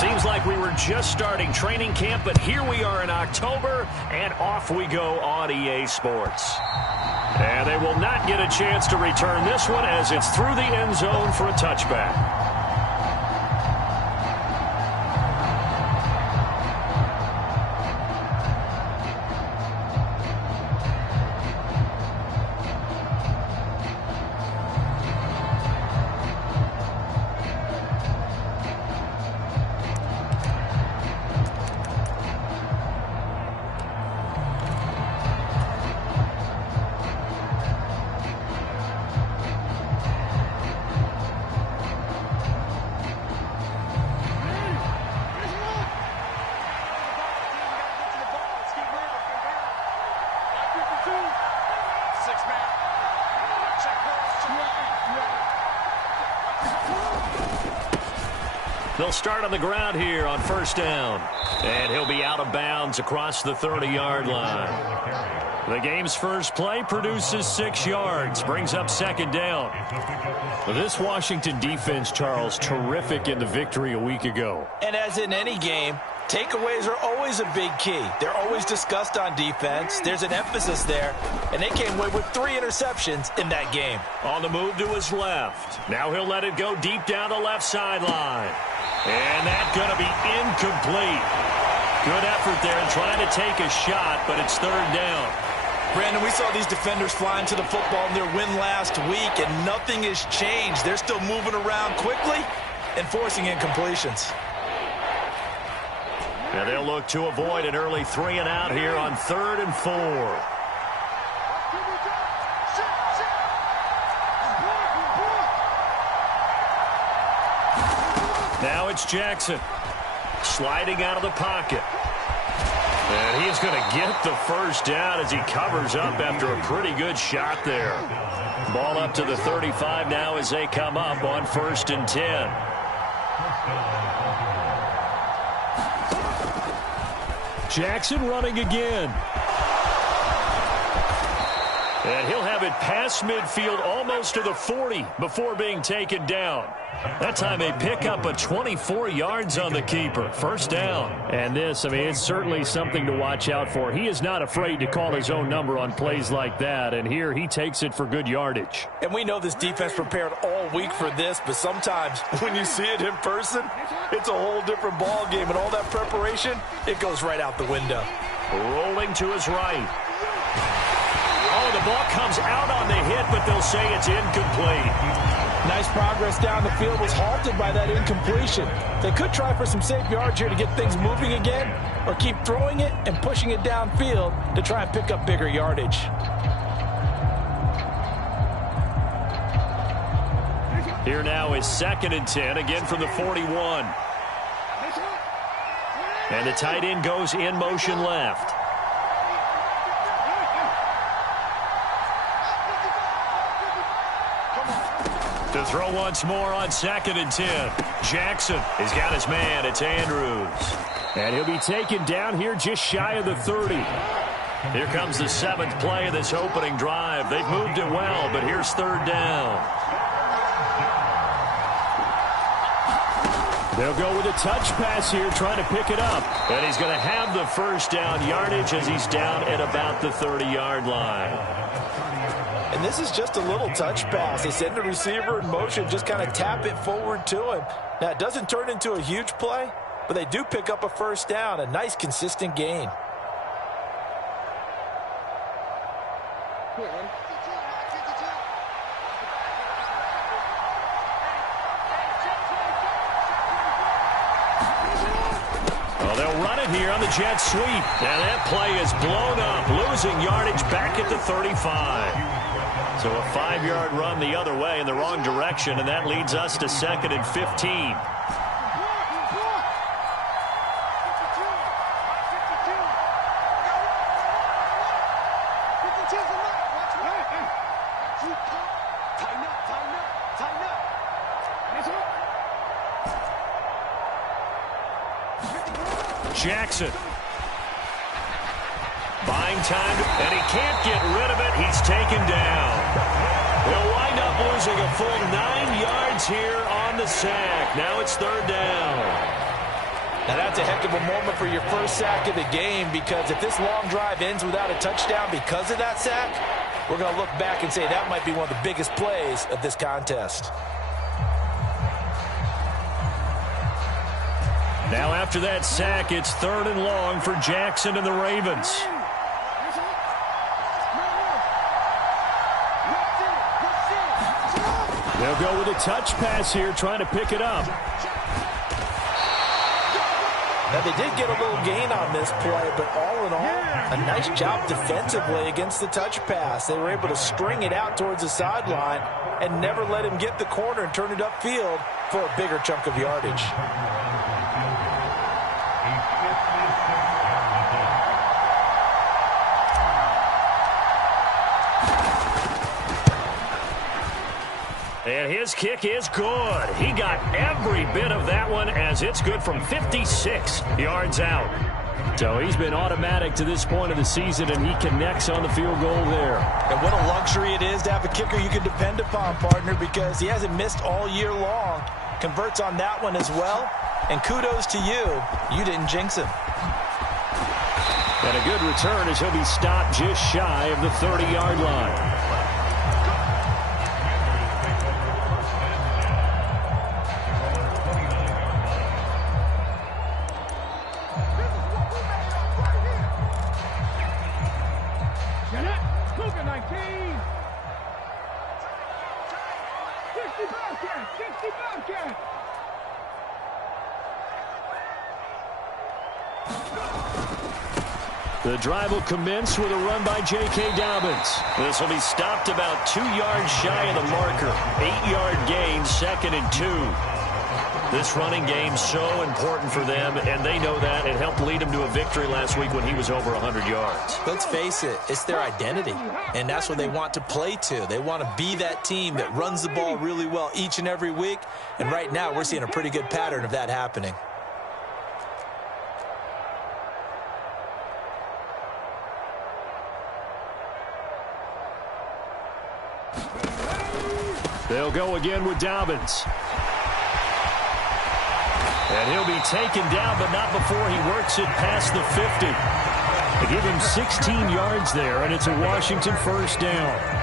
Seems like we were just starting training camp, but here we are in October, and off we go on EA Sports. And they will not get a chance to return this one as it's through the end zone for a touchback. They'll start on the ground here on first down. And he'll be out of bounds across the 30-yard line. The game's first play produces 6 yards, brings up second down. This Washington defense, Charles, terrific in the victory a week ago. And as in any game, takeaways are always a big key. They're always discussed on defense. There's an emphasis there, and they came away with 3 interceptions in that game. On the move to his left. Now he'll let it go deep down the left sideline. And that's going to be incomplete. Good effort there in trying to take a shot, but it's third down. Brandon, we saw these defenders flying to the football in their win last week, and nothing has changed. They're still moving around quickly and forcing incompletions. Now they'll look to avoid an early 3 and out here on 3rd and 4. Now it's Jackson sliding out of the pocket. And he's going to get the first down as he covers up after a pretty good shot there. Ball up to the 35 now as they come up on 1st and 10. Jackson running again. And he'll have it past midfield almost to the 40 before being taken down. That time they pick up a 24 yards on the keeper. First down. And this, I mean, it's certainly something to watch out for. He is not afraid to call his own number on plays like that. And here he takes it for good yardage. And we know this defense prepared all week for this, but sometimes when you see it in person, it's a whole different ball game. And all that preparation, it goes right out the window. Rolling to his right. Oh, the ball comes out on the hit, but they'll say it's incomplete. Nice progress down the field was halted by that incompletion. They could try for some safe yards here to get things moving again, or keep throwing it and pushing it downfield to try and pick up bigger yardage. Here now is 2nd and 10, again from the 41. And the tight end goes in motion left. To throw once more on 2nd and 10. Jackson has got his man. It's Andrews. And he'll be taken down here just shy of the 30. Here comes the 7th play of this opening drive. They've moved it well, but here's 3rd down. They'll go with a touch pass here, trying to pick it up. And he's going to have the first down yardage as he's down at about the 30-yard line. And this is just a little touch pass. They send the receiver in motion, just kind of tap it forward to him. Now, it doesn't turn into a huge play, but they do pick up a first down, a nice, consistent gain. Well, they'll run it here on the jet sweep. Now that play is blown up, losing yardage back at the 35. So a 5-yard run the other way in the wrong direction, and that leads us to 2nd and 15. Jackson. Buying time, and he can't get rid of it. He's taken down. They'll wind up losing a full 9 yards here on the sack. Now it's 3rd down. Now that's a heck of a moment for your first sack of the game, because if this long drive ends without a touchdown because of that sack, we're going to look back and say that might be one of the biggest plays of this contest. Now after that sack, it's 3rd and long for Jackson and the Ravens. They'll go with a touch pass here, trying to pick it up. Now, they did get a little gain on this play, but all in all, a nice job defensively against the touch pass. They were able to string it out towards the sideline and never let him get the corner and turn it upfield for a bigger chunk of yardage. And his kick is good. He got every bit of that one, as it's good from 56 yards out. So he's been automatic to this point of the season, and he connects on the field goal there. And what a luxury it is to have a kicker you can depend upon, partner, because he hasn't missed all year long. Converts on that one as well. And kudos to you. You didn't jinx him. And a good return as he'll be stopped just shy of the 30-yard line. The drive will commence with a run by J.K. Dobbins. This will be stopped about 2 yards shy of the marker. 8-yard gain, 2nd and 2. This running game so important for them, and they know that. It helped lead them to a victory last week when he was over 100 yards. Let's face it, it's their identity, and that's what they want to play to. They want to be that team that runs the ball really well each and every week, and right now we're seeing a pretty good pattern of that happening. They'll go again with Dobbins. And he'll be taken down, but not before he works it past the 50. They give him 16 yards there, and it's a Washington first down.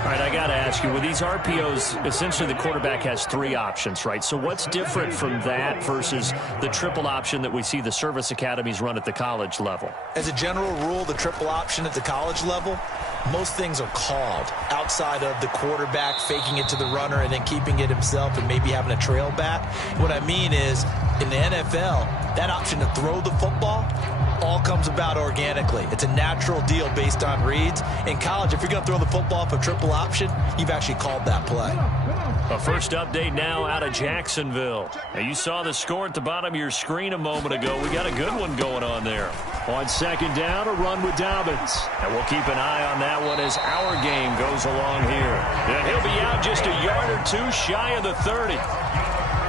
All right, I got to ask you, with these RPOs, essentially the quarterback has 3 options, right? So what's different from that versus the triple option that we see the service academies run at the college level? As a general rule, the triple option at the college level, most things are called outside of the quarterback faking it to the runner and then keeping it himself and maybe having a trail back. What I mean is, in the NFL, that option to throw the football all comes about organically. It's a natural deal based on reads. In college, if you're going to throw the football off a triple option, you've actually called that play. A first update now out of Jacksonville. Now, you saw the score at the bottom of your screen a moment ago. We got a good one going on there. On 2nd down, a run with Dobbins. And we'll keep an eye on that one as our game goes along here. And he'll be out just a yard or 2 shy of the 30.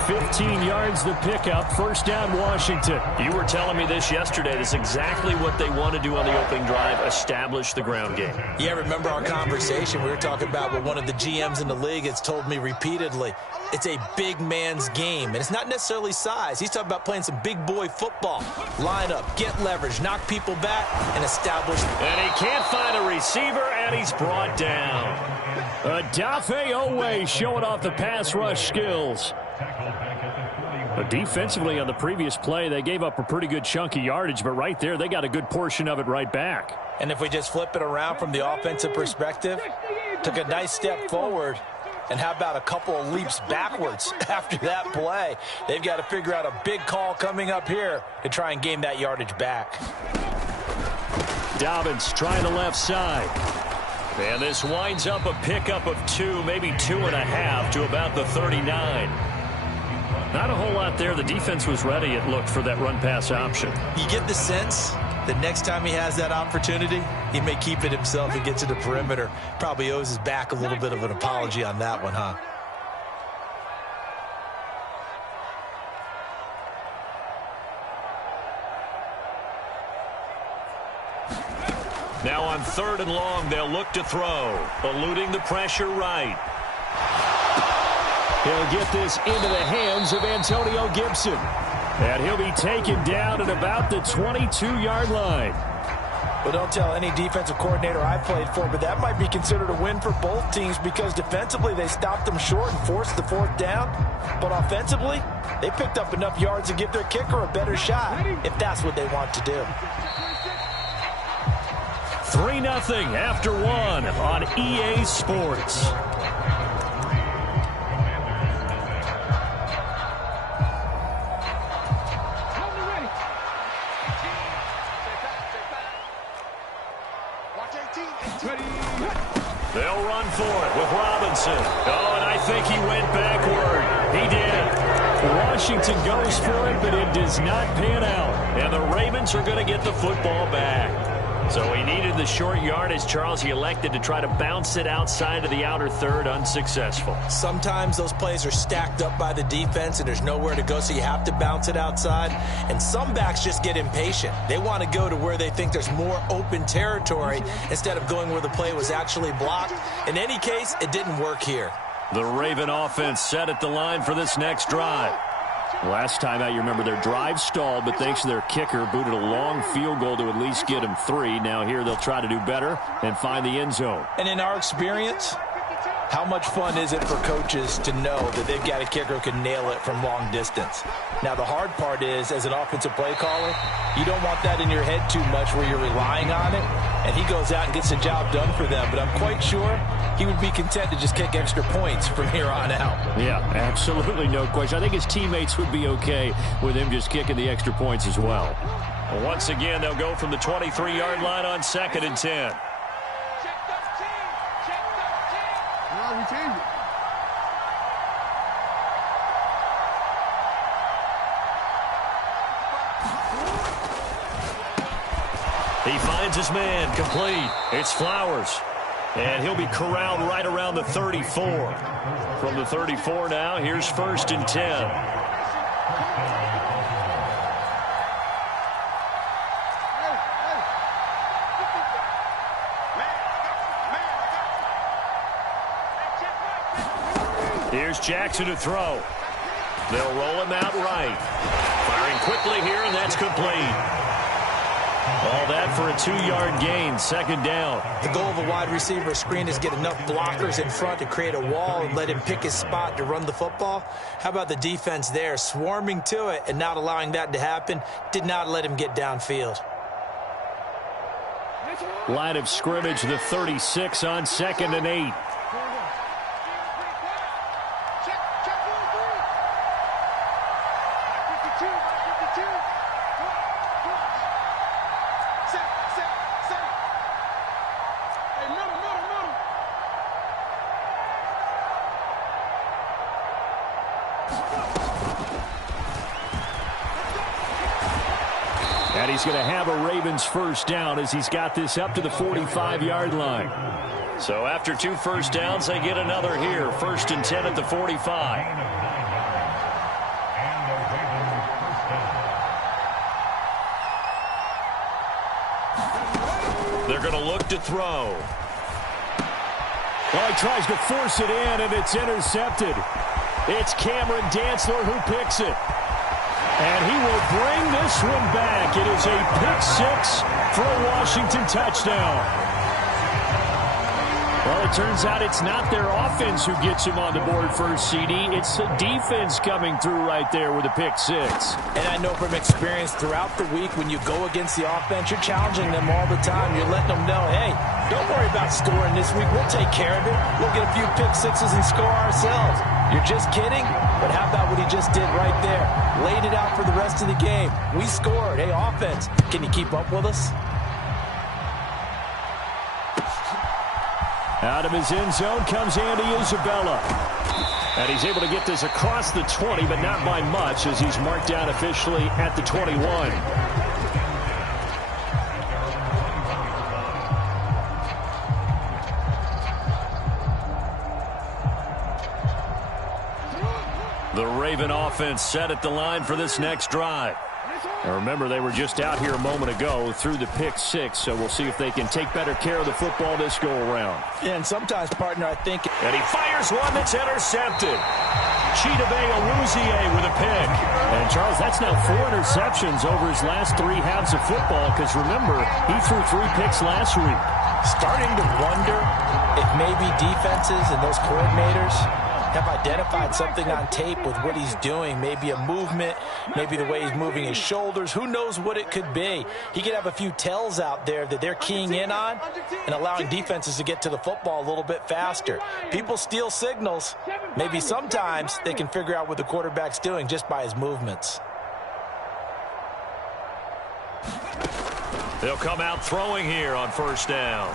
15 yards the pickup, first down Washington. You were telling me this yesterday. This is exactly what they want to do on the opening drive, establish the ground game. Yeah, remember our conversation? We were talking about what one of the GMs in the league has told me repeatedly. It's a big man's game, and it's not necessarily size. He's talking about playing some big boy football. Line up, get leverage, knock people back, and establish. And he can't find a receiver, and he's brought down. Adafe Owe showing off the pass rush skills. But defensively on the previous play, they gave up a pretty good chunk of yardage, but right there, they got a good portion of it right back. And if we just flip it around from the offensive perspective, took a nice step forward, and how about a couple of leaps backwards after that play? They've got to figure out a big call coming up here to try and gain that yardage back. Dobbins trying the left side. And this winds up a pickup of 2, maybe 2.5 to about the 39. Not a whole lot there. The defense was ready, it looked, for that run-pass option. You get the sense that next time he has that opportunity, he may keep it himself and get to the perimeter. Probably owes his back a little bit of an apology on that one, huh? Now on 3rd and long, they'll look to throw. Eluding the pressure right. He'll get this into the hands of Antonio Gibson. And he'll be taken down at about the 22-yard line. Well, don't tell any defensive coordinator I played for, but that might be considered a win for both teams because defensively they stopped them short and forced the fourth down. But offensively, they picked up enough yards to give their kicker a better shot if that's what they want to do. 3-0 after one on EA Sports. They'll run for it with Robinson. Oh, and I think he went backward. He did. Washington goes for it, but it does not pan out. And the Ravens are going to get the football back. So he needed the short yardage, Charles. He elected to try to bounce it outside of the outer third, unsuccessful. Sometimes those plays are stacked up by the defense and there's nowhere to go, so you have to bounce it outside. And some backs just get impatient. They want to go to where they think there's more open territory instead of going where the play was actually blocked. In any case, it didn't work here. The Raven offense set at the line for this next drive. Last time out, you remember their drive stalled, but thanks to their kicker, booted a long field goal to at least get them 3. Now here they'll try to do better and find the end zone. And in our experience, how much fun is it for coaches to know that they've got a kicker who can nail it from long distance? Now, the hard part is, as an offensive play caller, you don't want that in your head too much where you're relying on it, and he goes out and gets the job done for them. But I'm quite sure he would be content to just kick extra points from here on out. Yeah, absolutely no question. I think his teammates would be okay with him just kicking the extra points as well. Once again, they'll go from the 23-yard line on 2nd and 10. He finds his man, complete. It's Flowers. And he'll be corralled right around the 34. From the 34 now, here's 1st and 10. Here's Jackson to throw. They'll roll him out right. Firing quickly here, and that's complete. All that for a 2-yard gain, 2nd down. The goal of a wide receiver screen is get enough blockers in front to create a wall and let him pick his spot to run the football. How about the defense there, swarming to it and not allowing that to happen? Did not let him get downfield. Line of scrimmage, the 36 on 2nd and 8. And he's going to have a Ravens first down as he's got this up to the 45-yard line. So after 2 first downs, they get another here. 1st and 10 at the 45. They're going to look to throw. Well, he tries to force it in, and it's intercepted. It's Cameron Dantzler who picks it. And he will bring this one back. It is a pick-6 for a Washington touchdown. Well, it turns out it's not their offense who gets him on the board first, CD. It's the defense coming through right there with a pick-6. And I know from experience throughout the week when you go against the offense, you're challenging them all the time. You're letting them know, hey, don't worry about scoring this week. We'll take care of it. We'll get a few pick-6s and score ourselves. You're just kidding? But how about what he just did right there? Laid it out for the rest of the game. We scored. Hey, offense, can you keep up with us? Out of his end zone comes Andy Isabella. And he's able to get this across the 20, but not by much as he's marked down officially at the 21. The Raven offense set at the line for this next drive. Now remember, they were just out here a moment ago through the pick-6, so we'll see if they can take better care of the football this go-around. Yeah, and sometimes, partner, I think... And he fires one that's intercepted. Chidobe with a pick. And, Charles, that's now 4 interceptions over his last 3 halves of football because, remember, he threw 3 picks last week. Starting to wonder if maybe defenses and those coordinators have identified something on tape with what he's doing. Maybe a movement, maybe the way he's moving his shoulders. Who knows what it could be? He could have a few tells out there that they're keying in on and allowing defenses to get to the football a little bit faster. People steal signals. Maybe sometimes they can figure out what the quarterback's doing just by his movements. They'll come out throwing here on first down.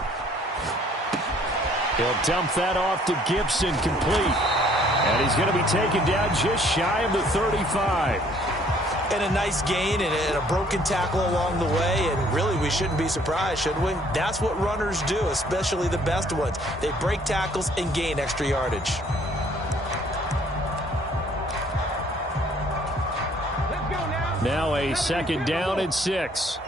He'll dump that off to Gibson, complete. And he's going to be taken down just shy of the 35. And a nice gain and a broken tackle along the way. And really, we shouldn't be surprised, should we? That's what runners do, especially the best ones. They break tackles and gain extra yardage. Now a second down and 6.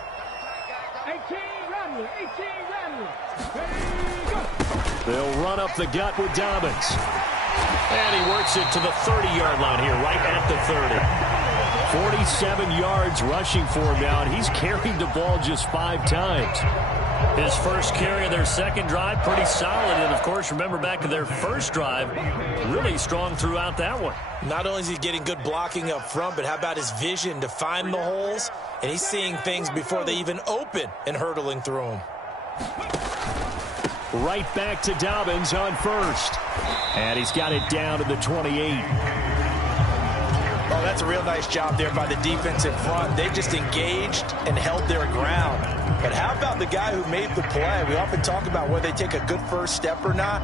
They'll run up the gut with Dobbins. And he works it to the 30-yard line here, right at the 30. 47 yards rushing for him now, and he's carried the ball just 5 times. His first carry of their second drive, pretty solid. And, of course, remember back to their first drive, really strong throughout that one. Not only is he getting good blocking up front, but how about his vision to find the holes? And he's seeing things before they even open and hurtling through them. Right back to Dobbins on first. And he's got it down to the 28. Oh, that's a real nice job there by the defense in front. They just engaged and held their ground. But how about the guy who made the play? We often talk about whether they take a good first step or not.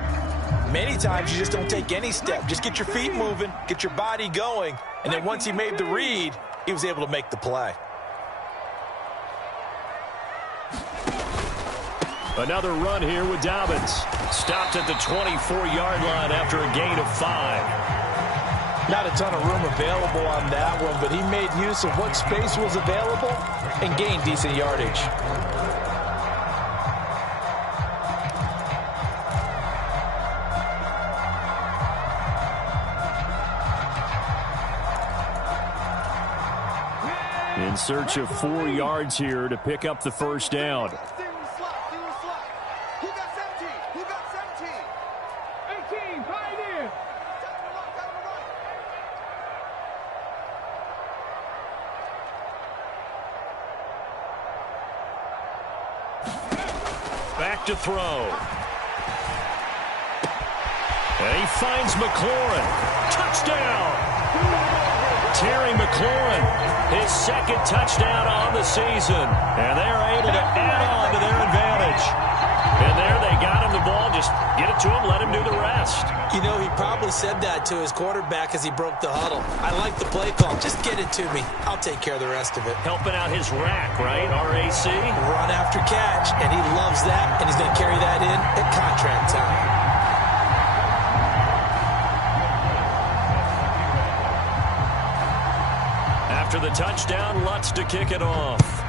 Many times you just don't take any step. Just get your feet moving, get your body going, and then once he made the read, he was able to make the play. Another run here with Dobbins. Stopped at the 24-yard line after a gain of 5. Not a ton of room available on that one, but he made use of what space was available and gained decent yardage. In search of 4 yards here to pick up the first down. Back to throw. And he finds McLaurin. Touchdown! Terry McLaurin, his second touchdown on the season. And they're able to add on to their advantage. And there they got him the ball. Just get it to him, let him do the rest. You know, he probably said that to his quarterback as he broke the huddle. I like the play call. Just get it to me. I'll take care of the rest of it. Helping out his rack, right? RAC. Run after catch, and he loves that, and he's going to carry that in at contract time. After the touchdown, Lutz to kick it off.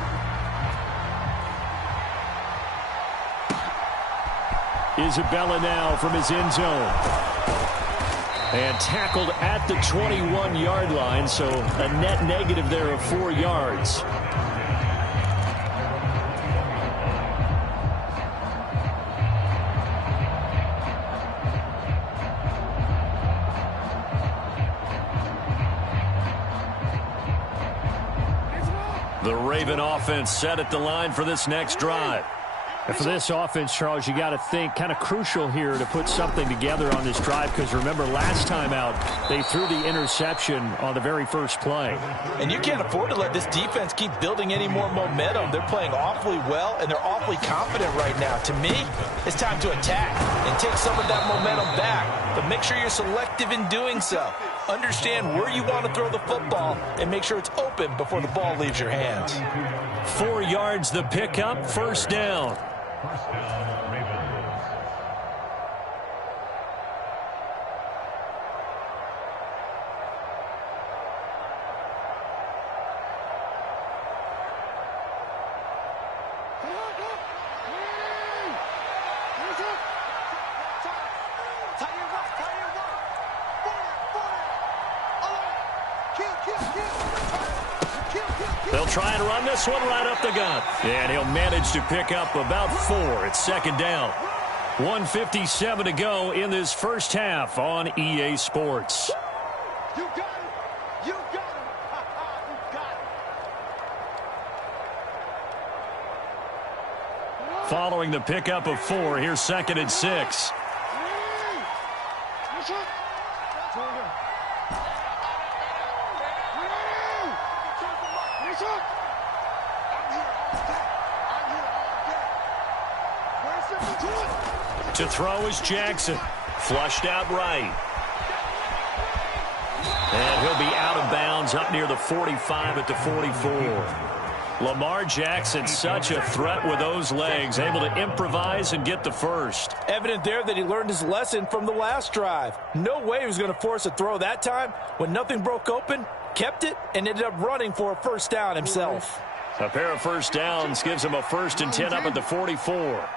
Isabella now from his end zone. And tackled at the 21-yard line, so a net negative there of 4 yards. The Raven offense set at the line for this next drive. And for this offense, Charles, you got to think kind of crucial here to put something together on this drive because remember last time out they threw the interception on the very first play. And you can't afford to let this defense keep building any more momentum. They're playing awfully well and they're awfully confident right now. To me, it's time to attack and take some of that momentum back. But make sure you're selective in doing so. Understand where you want to throw the football and make sure it's open before the ball leaves your hands. 4 yards the pickup, first down. Ravens. They'll try and run this one right up the gut. And he'll manage to pick up about 4. It's second down. 1:57 to go in this first half on EA Sports. You got it. You got it. You got it. Following the pickup of 4, here's second and 6. To throw is Jackson. Flushed out right. And he'll be out of bounds up near the 45 at the 44. Lamar Jackson, such a threat with those legs, able to improvise and get the first. Evident there that he learned his lesson from the last drive. No way he was going to force a throw that time. When nothing broke open, kept it, and ended up running for a first down himself. A pair of first downs gives him a 1st and 10 up at the 44.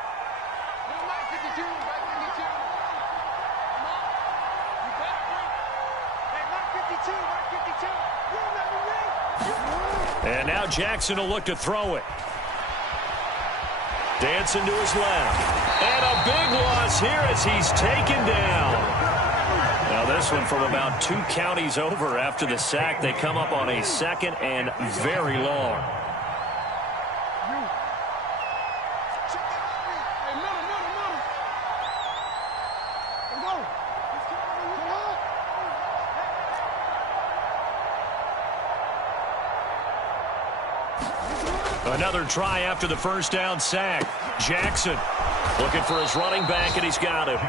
And now Jackson will look to throw it. Dancing to his left. And a big loss here as he's taken down. Now this one from about 2 counties over after the sack. They come up on a 2nd and very long. Another try after the first down sack. Jackson looking for his running back, and he's got him.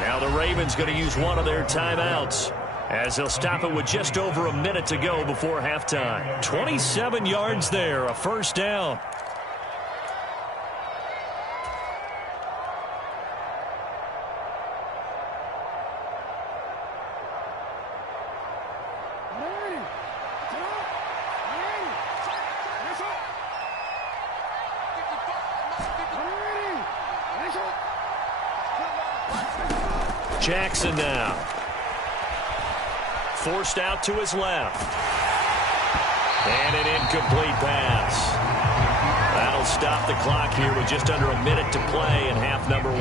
Now the Ravens going to use one of their timeouts as they'll stop it with just over a minute to go before halftime. 27 yards there, a first down. Jackson now. Forced out to his left. And an incomplete pass. That'll stop the clock here with just under a minute to play in half number 1.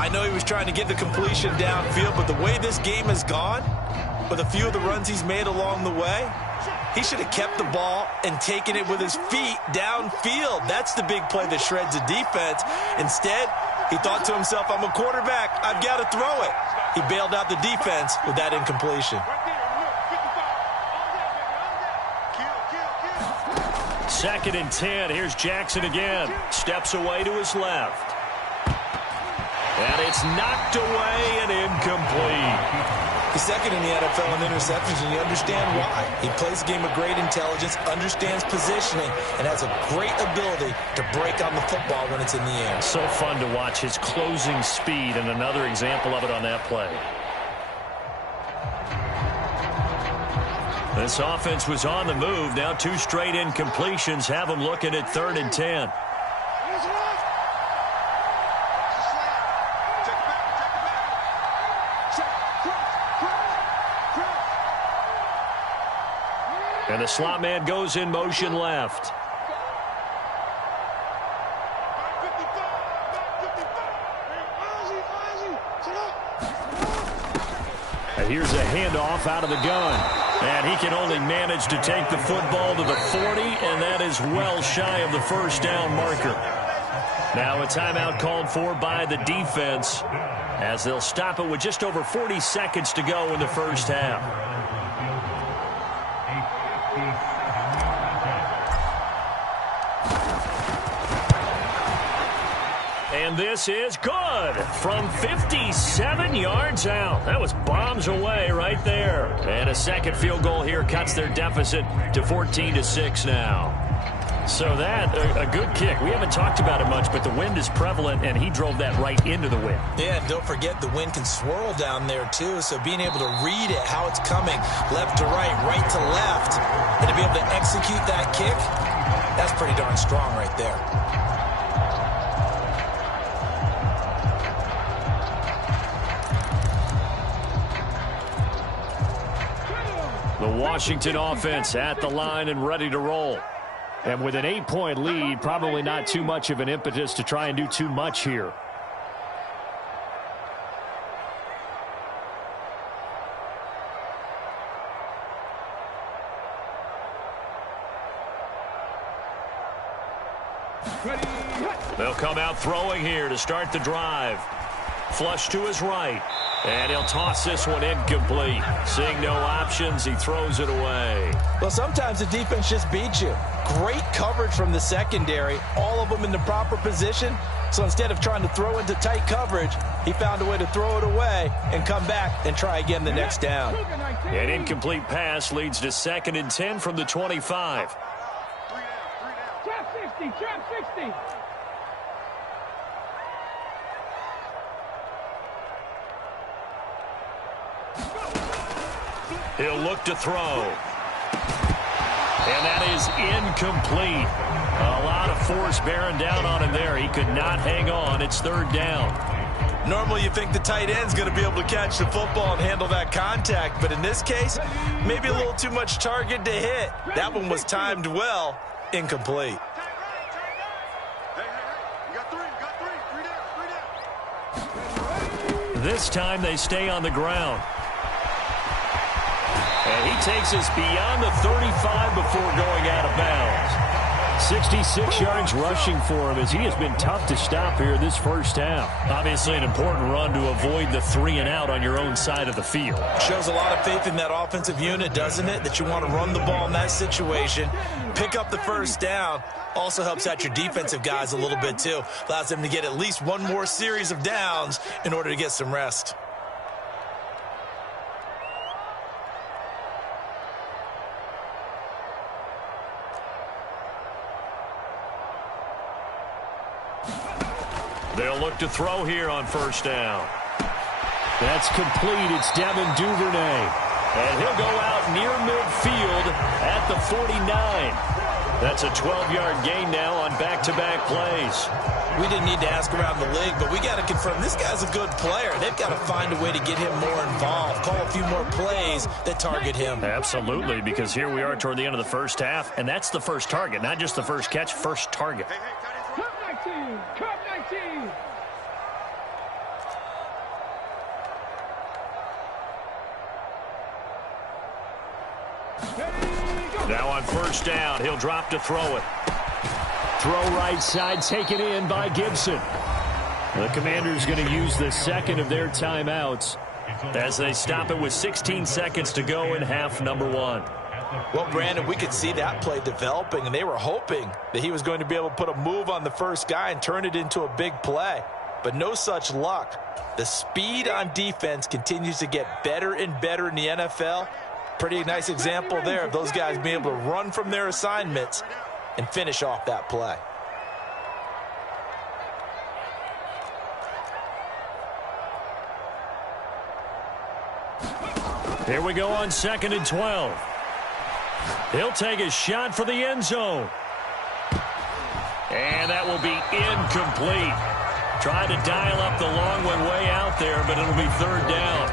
I know he was trying to get the completion downfield, but the way this game has gone, with a few of the runs he's made along the way, he should have kept the ball and taken it with his feet downfield. That's the big play that shreds a defense. Instead, he thought to himself, I'm a quarterback, I've got to throw it. He bailed out the defense with that incompletion. 2nd and 10. Here's Jackson again. Steps away to his left. And it's knocked away and incomplete. He's second in the NFL in interceptions, and you understand why. He plays a game of great intelligence, understands positioning, and has a great ability to break on the football when it's in the air. So fun to watch his closing speed, and another example of it on that play. This offense was on the move. Now 2 straight incompletions have them looking at 3rd and 10. And the slot man goes in motion left. And here's a handoff out of the gun. And he can only manage to take the football to the 40, and that is well shy of the first down marker. Now a timeout called for by the defense as they'll stop it with just over 40 seconds to go in the first half. And this is good from 57 yards out. That was bombs away right there. And a second field goal here cuts their deficit to 14-6 now. So that, a good kick. We haven't talked about it much, but the wind is prevalent, and he drove that right into the wind. Yeah, and don't forget the wind can swirl down there, too, so being able to read it, how it's coming, left to right to left, and to be able to execute that kick, that's pretty darn strong right there. The Washington offense at the line and ready to roll. And with an 8-point lead, probably not too much of an impetus to try and do too much here. They'll come out throwing here to start the drive. Flush to his right. And he'll toss this one incomplete. Seeing no options, he throws it away. Well, sometimes the defense just beats you. Great coverage from the secondary. All of them in the proper position. So instead of trying to throw into tight coverage, he found a way to throw it away and come back and try again the next down. An incomplete pass leads to 2nd and 10 from the 25. Trap 60, trap 60. He'll look to throw. And that is incomplete. A lot of force bearing down on him there. He could not hang on. It's 3rd down. Normally you think the tight end's going to be able to catch the football and handle that contact, but in this case, maybe a little too much target to hit. That one was timed well. Incomplete. This time they stay on the ground. And he takes us beyond the 35 before going out of bounds. 66 yards rushing for him as he has been tough to stop here this first half. Obviously an important run to avoid the 3 and out on your own side of the field. Shows a lot of faith in that offensive unit, doesn't it? That you want to run the ball in that situation. Pick up the first down. Also helps out your defensive guys a little bit too. Allows them to get at least one more series of downs in order to get some rest. They'll look to throw here on 1st down. That's complete. It's Devin Duvernay. And he'll go out near midfield at the 49. That's a 12-yard gain now on back-to-back plays. We didn't need to ask around the league, but we got to confirm this guy's a good player. They've got to find a way to get him more involved, call a few more plays that target him. Absolutely, because here we are toward the end of the first half, and that's the first target, not just the first catch, first target. Cup 19, Cup 19. Now on 1st down, he'll drop to throw it. Throw right side, taken in by Gibson. The Commanders going to use the 2nd of their timeouts as they stop it with 16 seconds to go in half number 1. Well, Brandon, we could see that play developing, and they were hoping that he was going to be able to put a move on the first guy and turn it into a big play. But no such luck. The speed on defense continues to get better and better in the NFL. Pretty nice example there of those guys being able to run from their assignments and finish off that play. Here we go on 2nd and 12. He'll take a shot for the end zone. And that will be incomplete. Trying to dial up the long one way out there, but it'll be 3rd down.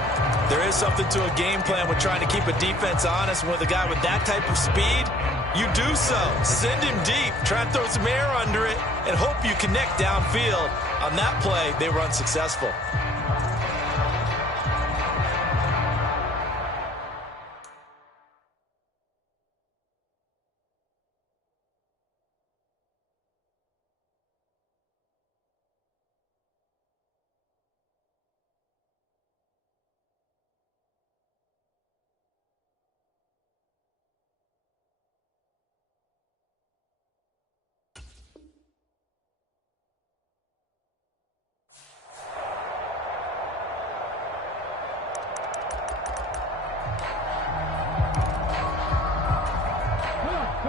There is something to a game plan with trying to keep a defense honest. With a guy with that type of speed, you do so. Send him deep, try and throw some air under it, and hope you connect downfield. On that play, they were unsuccessful.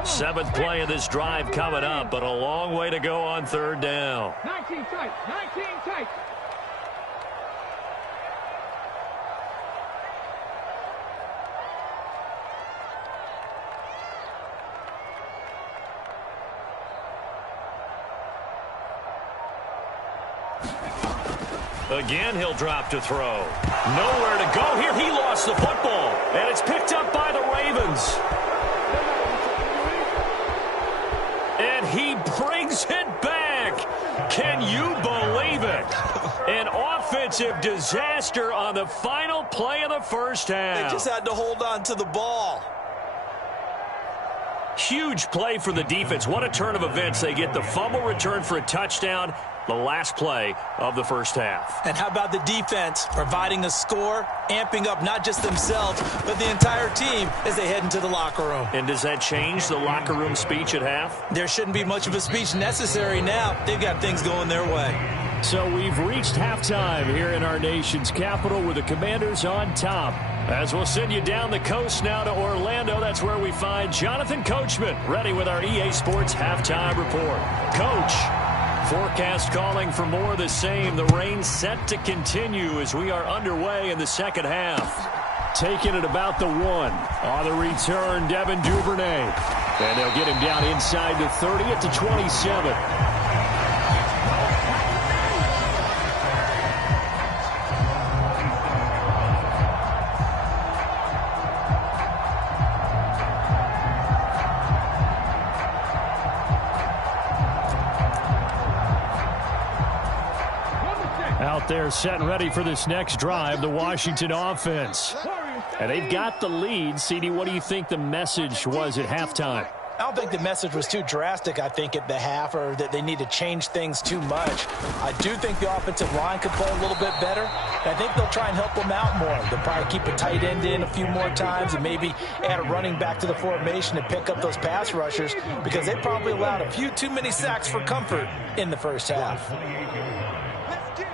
Seventh play of this drive coming up, but a long way to go on 3rd down. 19 tight, 19 tight. Again, he'll drop to throw. Nowhere to go here. He lost the football, and it's picked up by the Ravens. And he brings it back. Can you believe it? An offensive disaster on the final play of the first half. They just had to hold on to the ball. Huge play for the defense. What a turn of events. They get the fumble return for a touchdown, the last play of the first half. And how about the defense providing a score, amping up not just themselves, but the entire team as they head into the locker room. And does that change the locker room speech at half? There shouldn't be much of a speech necessary now. They've got things going their way. So we've reached halftime here in our nation's capital with the Commanders on top. As we'll send you down the coast now to Orlando, that's where we find Jonathan Coachman ready with our EA Sports halftime report. Coach, forecast calling for more of the same. The rain set to continue as we are underway in the second half. Taking it about the 1. On the return, Devin Duvernay. And they'll get him down inside the 30 at the 27. Out there set and ready for this next drive, the Washington offense. And they've got the lead. CD, what do you think the message was at halftime? I don't think the message was too drastic, I think, at the half, or that they need to change things too much. I do think the offensive line could play a little bit better. And I think they'll try and help them out more. They'll probably keep a tight end in a few more times and maybe add a running back to the formation to pick up those pass rushers, because they probably allowed a few too many sacks for comfort in the first half. Let's get it.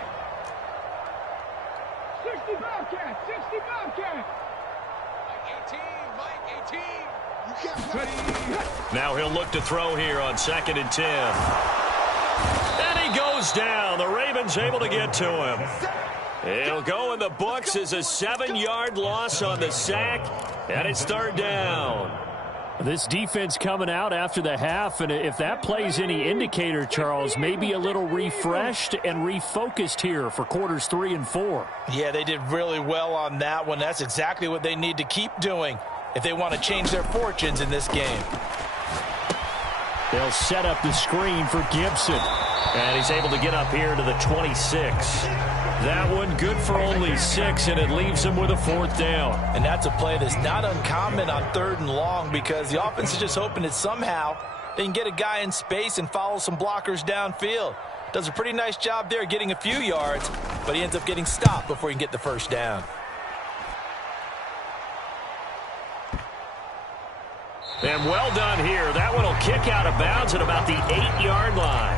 60 Bobcats, 60 Bobcats. Mike 18. You got Now he'll look to throw here on 2nd and 10. And he goes down. The Ravens able to get to him. He'll go in the books as a 7-yard loss on the sack, and it's 3rd down. This defense coming out after the half, and if that plays any indicator, Charles, maybe a little refreshed and refocused here for quarters 3 and 4. Yeah, they did really well on that one. That's exactly what they need to keep doing if they want to change their fortunes in this game. They'll set up the screen for Gibson, and he's able to get up here to the 26. That one good for only 6, and it leaves him with a 4th down. And that's a play that's not uncommon on 3rd and long, because the offense is just hoping that somehow they can get a guy in space and follow some blockers downfield. Does a pretty nice job there getting a few yards, but he ends up getting stopped before he can get the 1st down. And well done here. That one will kick out of bounds at about the 8-yard line.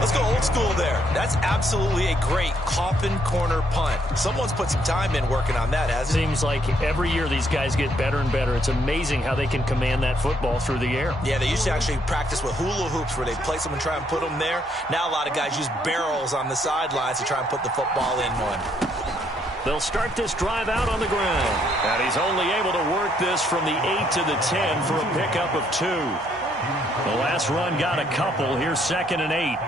Let's go old school there. That's absolutely a great coffin corner punt. Someone's put some time in working on that, hasn't it? Seems like every year these guys get better and better. It's amazing how they can command that football through the air. Yeah, they used to actually practice with hula hoops where they place them and try and put them there. Now a lot of guys use barrels on the sidelines to try and put the football in one. They'll start this drive out on the ground. And he's only able to work this from the 8 to the 10 for a pickup of 2. The last run got a couple. Here's 2nd and 8.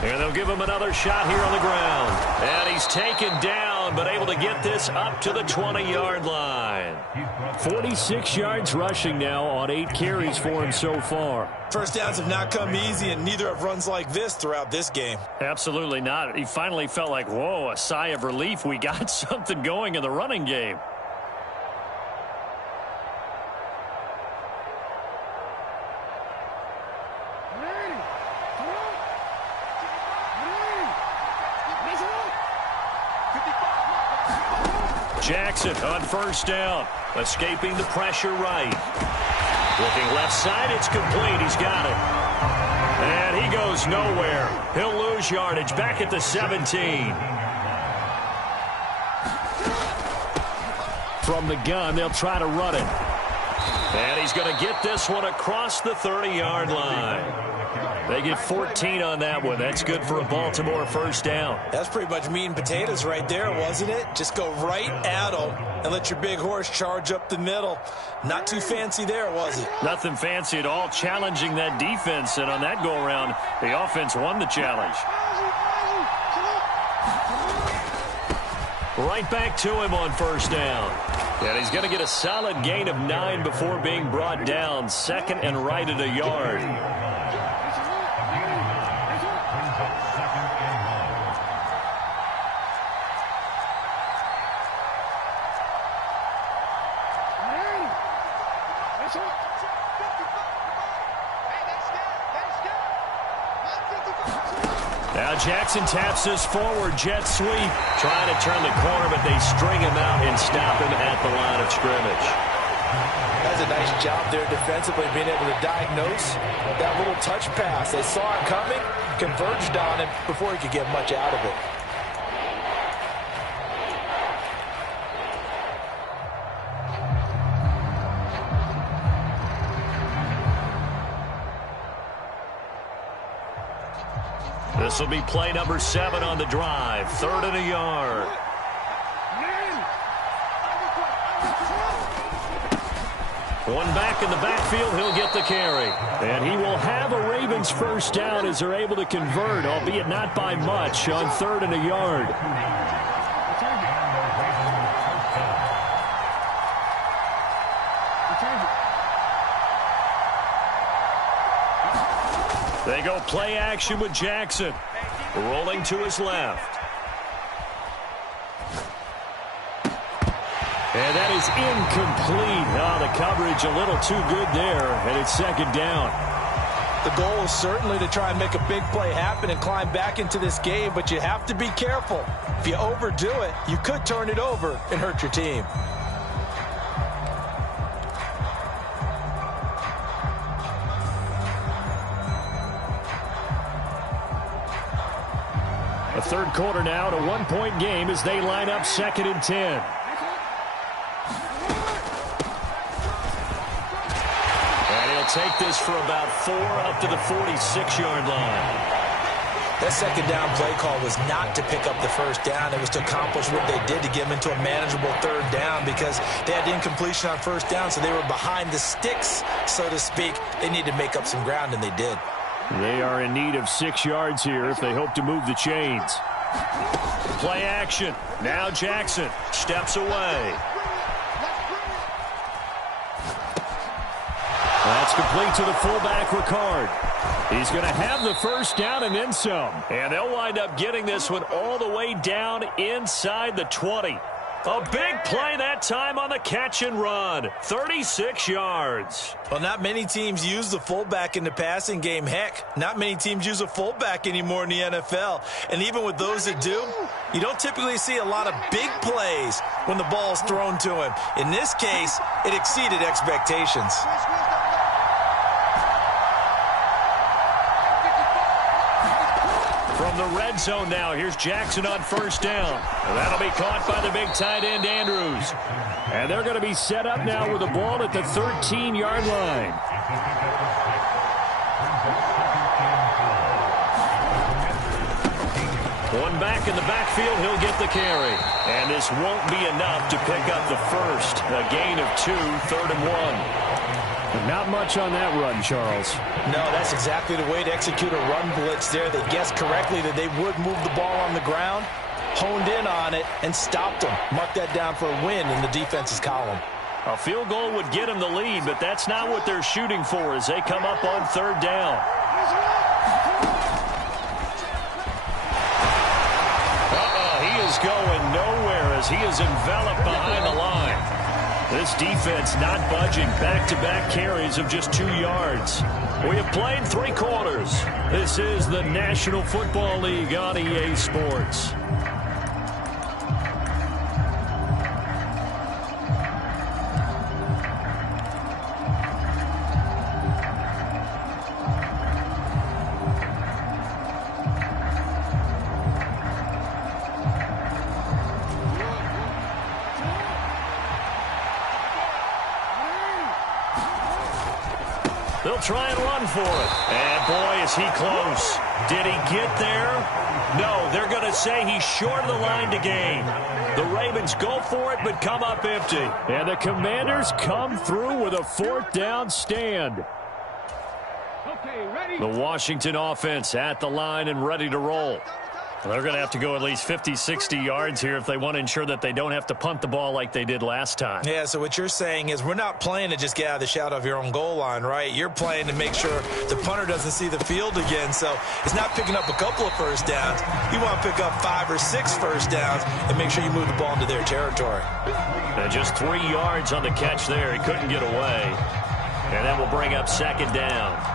And they'll give him another shot here on the ground. And he's taken down, but able to get this up to the 20-yard line. 46 yards rushing now on 8 carries for him so far. First downs have not come easy, and neither have runs like this throughout this game. Absolutely not. He finally felt like, whoa, a sigh of relief. We got something going in the running game. Jackson on 1st down, escaping the pressure right. Looking left side, it's complete. He's got it. And he goes nowhere. He'll lose yardage back at the 17. From the gun, they'll try to run it. And he's going to get this one across the 30-yard line. They get 14 on that one. That's good for a Baltimore 1st down. That's pretty much meat and potatoes right there, wasn't it? Just go right at them and let your big horse charge up the middle. Not too fancy there, was it? Nothing fancy at all, challenging that defense. And on that go-around, the offense won the challenge. Right back to him on first down. And he's going to get a solid gain of 9 before being brought down. Second and right at a yard. Now Jackson taps this forward jet sweep, trying to turn the corner, but they string him out and stop him at the line of scrimmage. That's a nice job there defensively, being able to diagnose that little touch pass. They saw it coming, converged on it before he could get much out of it. This will be play number 7 on the drive. 3rd and a yard. One back in the backfield, he'll get the carry. And he will have a Ravens first down as they're able to convert, albeit not by much, on 3rd and a yard. They go play action with Jackson. Rolling to his left. And that is incomplete. Oh, the coverage a little too good there, and it's 2nd down. The goal is certainly to try and make a big play happen and climb back into this game, but you have to be careful. If you overdo it, you could turn it over and hurt your team. A 3rd quarter now, and a 1-point game as they line up 2nd and 10. And he'll take this for about 4 up to the 46-yard line. That 2nd down play call was not to pick up the first down. It was to accomplish what they did to get them into a manageable 3rd down because they had incompletion on first down, so they were behind the sticks, so to speak. They needed to make up some ground, and they did. They are in need of 6 yards here if they hope to move the chains. Play action. Now Jackson steps away. That's complete to the fullback, Ricard. He's going to have the first down and then some. And they'll wind up getting this one all the way down inside the 20. A big play that time on the catch and run. 36 yards. Well, not many teams use the fullback in the passing game. Heck, not many teams use a fullback anymore in the NFL. And even with those that do, you don't typically see a lot of big plays when the ball's thrown to him. In this case, it exceeded expectations. From the red zone now, here's Jackson on first down. And that'll be caught by the big tight end, Andrews. And they're going to be set up now with the ball at the 13-yard line. One back in the backfield, he'll get the carry. And this won't be enough to pick up the first. A gain of 2, 3rd and 1. Not much on that run, Charles. No, that's exactly the way to execute a run blitz there. They guessed correctly that they would move the ball on the ground, honed in on it, and stopped them. Mark that down for a win in the defense's column. A field goal would get them the lead, but that's not what they're shooting for as they come up on 3rd down. He is going nowhere as he is enveloped behind the line. This defense not budging. Back-to-back carries of just 2 yards. We have played 3 quarters. This is the National Football League on EA Sports. They'll try and run for it. And boy, is he close. Did he get there? No, they're going to say he's short of the line to gain. The Ravens go for it, but come up empty. And the Commanders come through with a 4th down stand. Okay, ready? The Washington offense at the line and ready to roll. They're going to have to go at least 50, 60 yards here if they want to ensure that they don't have to punt the ball like they did last time. Yeah, so what you're saying is we're not playing to just get out of the shadow of your own goal line, right? You're playing to make sure the punter doesn't see the field again. So it's not picking up a couple of first downs. You want to pick up 5 or 6 first downs and make sure you move the ball into their territory. And just 3 yards on the catch there. He couldn't get away. And that will bring up second down.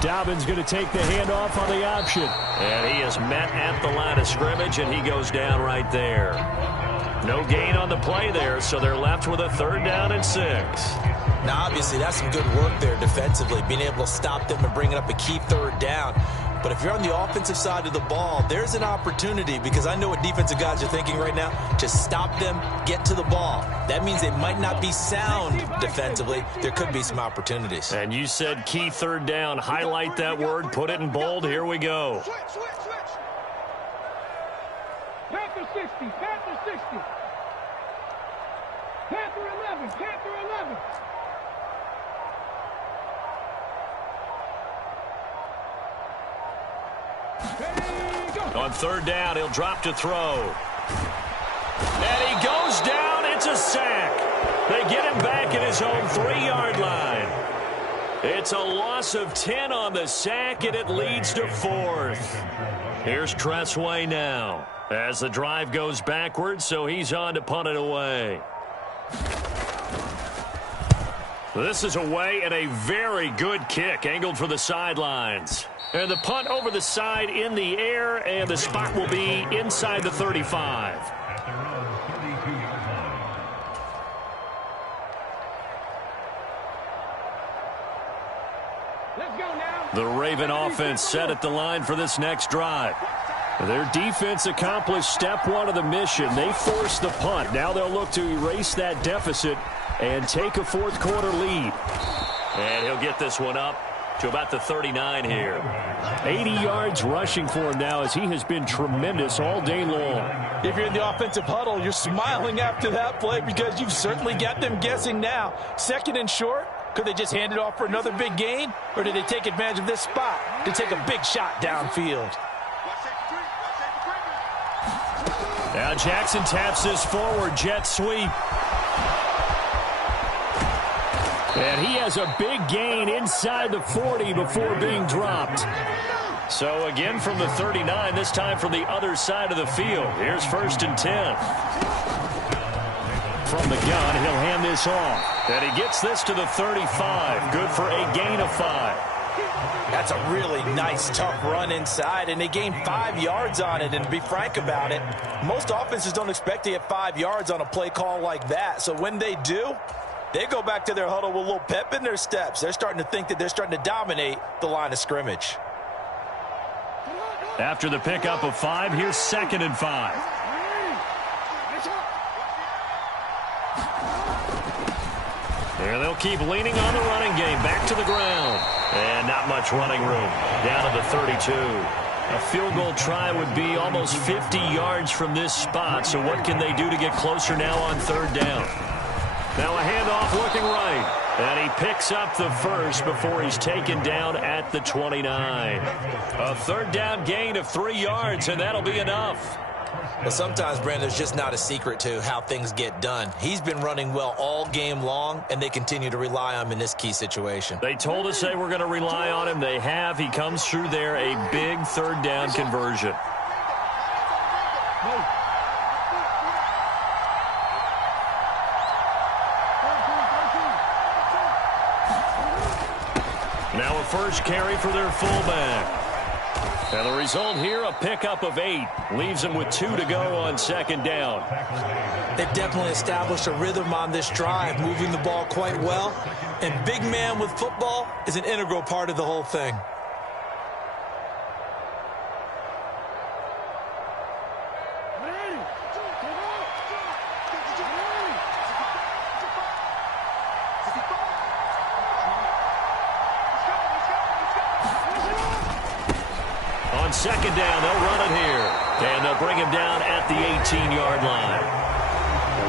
Dobbins going to take the handoff on the option. And he is met at the line of scrimmage, and he goes down right there. No gain on the play there, so they're left with a 3rd down and 6. Now, obviously, that's some good work there defensively, being able to stop them and bringing up a key 3rd down. But if you're on the offensive side of the ball, there's an opportunity, because I know what defensive guys are thinking right now. Just stop them, get to the ball. That means they might not be sound defensively. There could be some opportunities. And you said key 3rd down. Highlight that word. Put it in bold. Here we go. Switch. Panther 60. Panther 60. Panther 11. Panther 11. On 3rd down, he'll drop to throw. And he goes down. It's a sack. They get him back at his own 3-yard line. It's a loss of 10 on the sack, and it leads to 4th. Here's Tressway now as the drive goes backwards, so he's on to punt it away. This is away, and a very good kick angled for the sidelines. And the punt over the side in the air, and the spot will be inside the 35. At their own 32-yard line. Let's go now. The Raven offense set at the line for this next drive. Their defense accomplished step 1 of the mission. They forced the punt. Now they'll look to erase that deficit and take a 4th quarter lead. And he'll get this one up to about the 39 here. 80 yards rushing for him now, as he has been tremendous all day long. If you're in the offensive huddle, you're smiling after that play, because you've certainly got them guessing now. 2nd and short. Could they just hand it off for another big gain? Or did they take advantage of this spot to take a big shot downfield? Now Jackson taps this forward jet sweep. And he has a big gain inside the 40 before being dropped. So again from the 39, this time from the other side of the field. Here's 1st and 10. From the gun, he'll hand this off. And he gets this to the 35. Good for a gain of 5. That's a really nice, tough run inside, and they gained 5 yards on it. And to be frank about it, most offenses don't expect to get 5 yards on a play call like that. So when they do, they go back to their huddle with a little pep in their steps. They're starting to think that they're starting to dominate the line of scrimmage. After the pickup of 5, here's 2nd and 5. And they'll keep leaning on the running game. Back to the ground. And not much running room. Down to the 32. A field goal try would be almost 50 yards from this spot. So what can they do to get closer now on 3rd down? Now a handoff looking right. And he picks up the first before he's taken down at the 29. A 3rd down gain of 3 yards, and that'll be enough. Well, sometimes, Brandon, there's just not a secret to how things get done. He's been running well all game long, and they continue to rely on him in this key situation. They told us they were going to rely on him. They have. He comes through there, a big 3rd down conversion. Now a first carry for their fullback. And the result here, a pickup of 8. Leaves them with 2 to go on 2nd down. They've definitely established a rhythm on this drive, moving the ball quite well. And big man with football is an integral part of the whole thing. On 2nd down, they'll run it here. And they'll bring him down at the 18-yard line.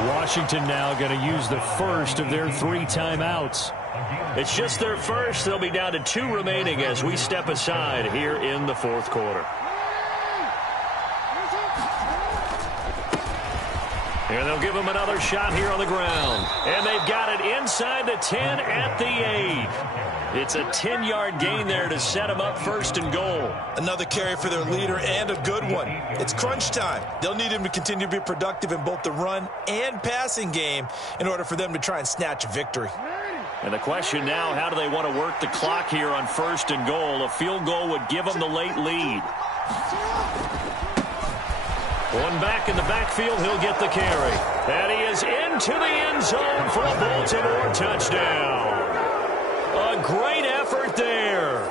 Washington now going to use the first of their 3 timeouts. It's just their first. They'll be down to 2 remaining as we step aside here in the 4th quarter. And they'll give them another shot here on the ground. And they've got it inside the 10 at the 8. It's a 10-yard gain there to set them up 1st and goal. Another carry for their leader and a good one. It's crunch time. They'll need him to continue to be productive in both the run and passing game in order for them to try and snatch a victory. And the question now, how do they want to work the clock here on 1st and goal? A field goal would give them the late lead. One back in the backfield, he'll get the carry. And he is into the end zone for a Baltimore touchdown. A great effort there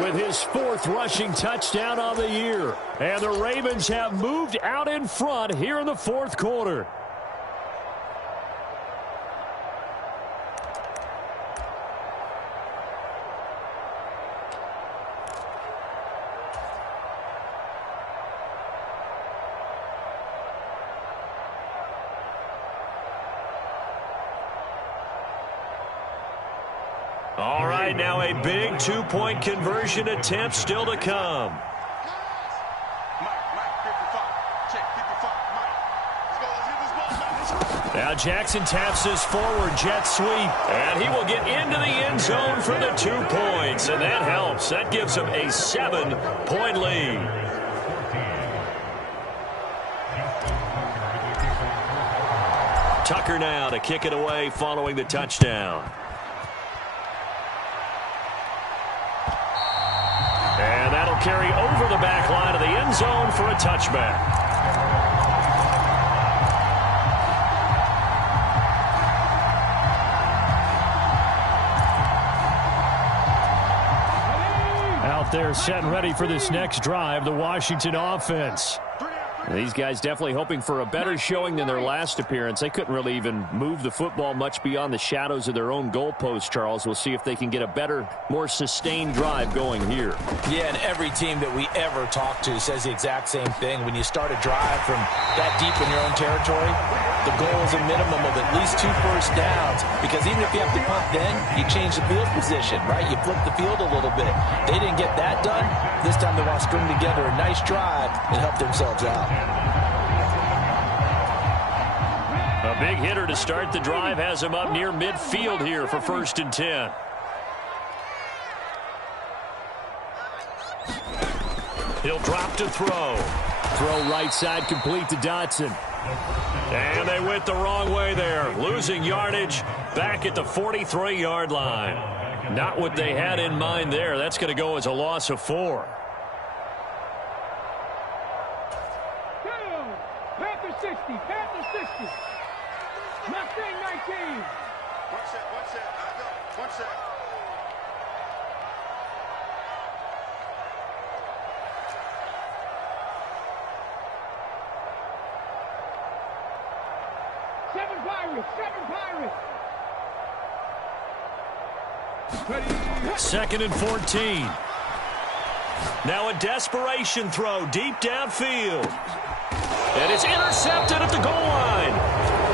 with his 4th rushing touchdown on the year. And the Ravens have moved out in front here in the 4th quarter. All right, now a big 2-point conversion attempt still to come. Now Jackson taps his forward jet sweep, and he will get into the end zone for the 2 points, and that helps. That gives him a 7-point lead. Tucker now to kick it away following the touchdown. And that'll carry over the back line of the end zone for a touchback. Out there set and ready for this next drive, the Washington offense. These guys definitely hoping for a better showing than their last appearance. They couldn't really even move the football much beyond the shadows of their own goalpost, Charles. We'll see if they can get a better, more sustained drive going here. Yeah, and every team that we ever talk to says the exact same thing. When you start a drive from that deep in your own territory, the goal is a minimum of at least 2 first downs, because even if you have to punt then, you change the field position, right? You flip the field a little bit. They didn't get that done. This time they want to string together a nice drive and help themselves out. A big hitter to start the drive has him up near midfield here for 1st and 10. He'll drop to throw. Throw right side complete to Dotson. And they went the wrong way there. Losing yardage back at the 43-yard line. Not what they had in mind there. That's going to go as a loss of 4. Panther 60, Panther 60. Mustang 19. One set. I go. One set. Seven Pirates. 2nd and 14. Now a desperation throw deep downfield. And it's intercepted at the goal line.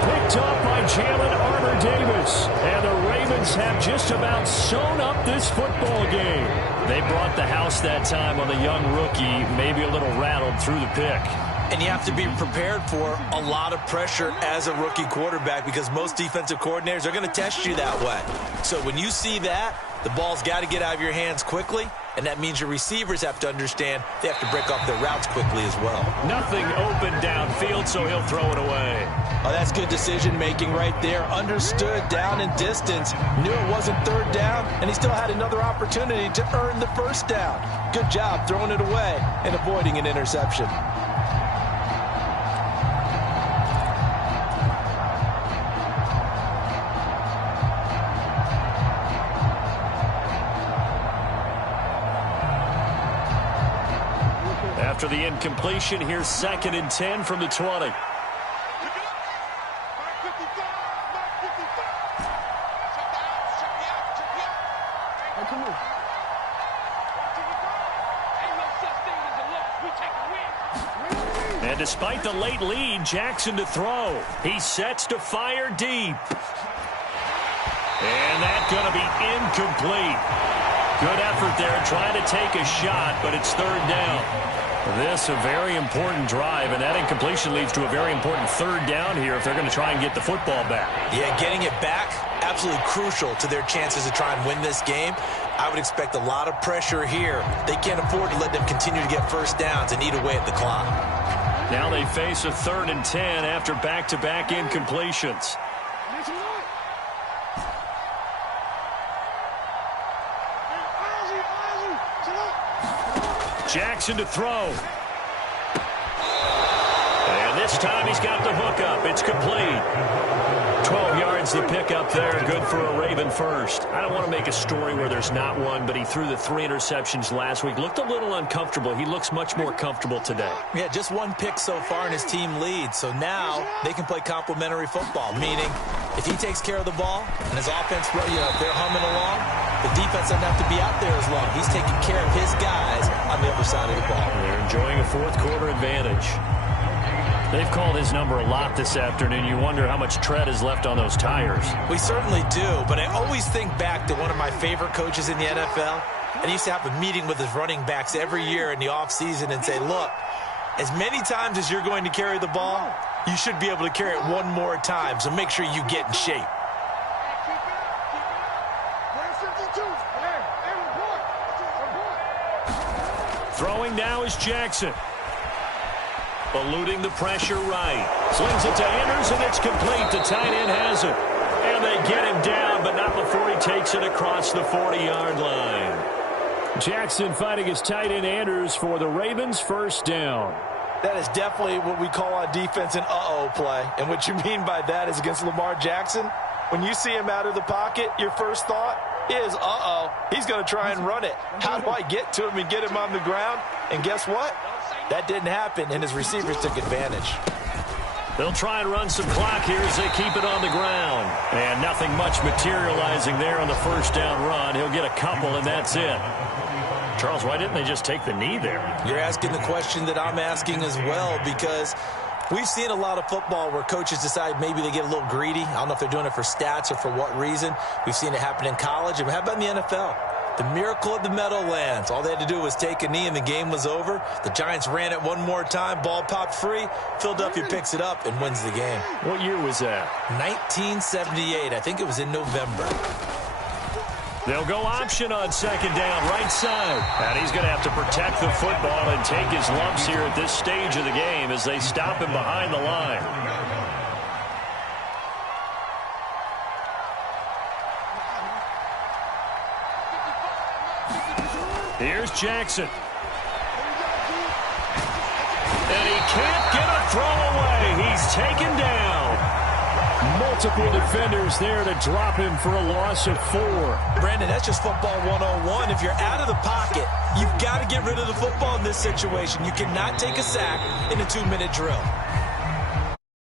Picked up by Jalen Armour-Davis. And the Ravens have just about sewn up this football game. They brought the house that time on the young rookie, maybe a little rattled through the pick. And you have to be prepared for a lot of pressure as a rookie quarterback, because most defensive coordinators are going to test you that way. So when you see that, the ball's got to get out of your hands quickly, and that means your receivers have to understand they have to break off their routes quickly as well. Nothing open downfield, so he'll throw it away. Oh, that's good decision-making right there. Understood down and distance, knew it wasn't 3rd down, and he still had another opportunity to earn the 1st down. Good job throwing it away and avoiding an interception. After the incompletion, here's 2nd and 10 from the 20. And And despite the late lead, Jackson to throw. He sets to fire deep. And that's going to be incomplete. Good effort there trying to take a shot, but it's third down. This a very important drive, and that incompletion leads to a very important third down here if they're going to try and get the football back. Yeah, getting it back, absolutely crucial to their chances to try and win this game. I would expect a lot of pressure here. They can't afford to let them continue to get first downs and eat away at the clock. Now they face a 3rd and 10 after back-to-back incompletions. Jackson to throw. And this time he's got the hook up. It's complete. 12 yards the pickup there. Good for a Raven first. I don't want to make a story where there's not one, but he threw the 3 interceptions last week. Looked a little uncomfortable. He looks much more comfortable today. Yeah, just 1 pick so far and his team leads. So now they can play complementary football, meaning if he takes care of the ball and his offense, if they're humming along, the defense doesn't have to be out there as long. He's taking care of his guys on the other side of the ball. They're enjoying a 4th quarter advantage. They've called his number a lot this afternoon. You wonder how much tread is left on those tires. We certainly do, but I always think back to one of my favorite coaches in the NFL. And he used to have a meeting with his running backs every year in the offseason and say, look, as many times as you're going to carry the ball, you should be able to carry it one more time, so make sure you get in shape. Throwing now is Jackson. Eluding the pressure right. Slings it to Anders, and it's complete. The tight end has it. And they get him down, but not before he takes it across the 40-yard line. Jackson fighting his tight end Anders for the Ravens' first down. That is definitely what we call on defense an uh-oh play. And what you mean by that is against Lamar Jackson, when you see him out of the pocket, your first thought is, uh-oh, he's going to try and run it. How do I get to him and get him on the ground? And guess what? That didn't happen, and his receivers took advantage. They'll try and run some clock here as they keep it on the ground. And nothing much materializing there on the first down run. He'll get a couple, and that's it. Charles, why didn't they just take the knee there? You're asking the question that I'm asking as well, because we've seen a lot of football where coaches decide maybe they get a little greedy. I don't know if they're doing it for stats or for what reason. We've seen it happen in college. And how about in the NFL? The miracle of the Meadowlands. All they had to do was take a knee and the game was over. The Giants ran it one more time. Ball popped free. Philadelphia picks it up and wins the game. What year was that? 1978. I think it was in November. They'll go option on second down, right side. And he's going to have to protect the football and take his lumps here at this stage of the game as they stop him behind the line. Here's Jackson. And he can't get a throw away. He's taken down. Multiple defenders there to drop him for a loss of 4. Brandon, that's just football 101. If you're out of the pocket, you've got to get rid of the football in this situation. You cannot take a sack in a 2-minute drill.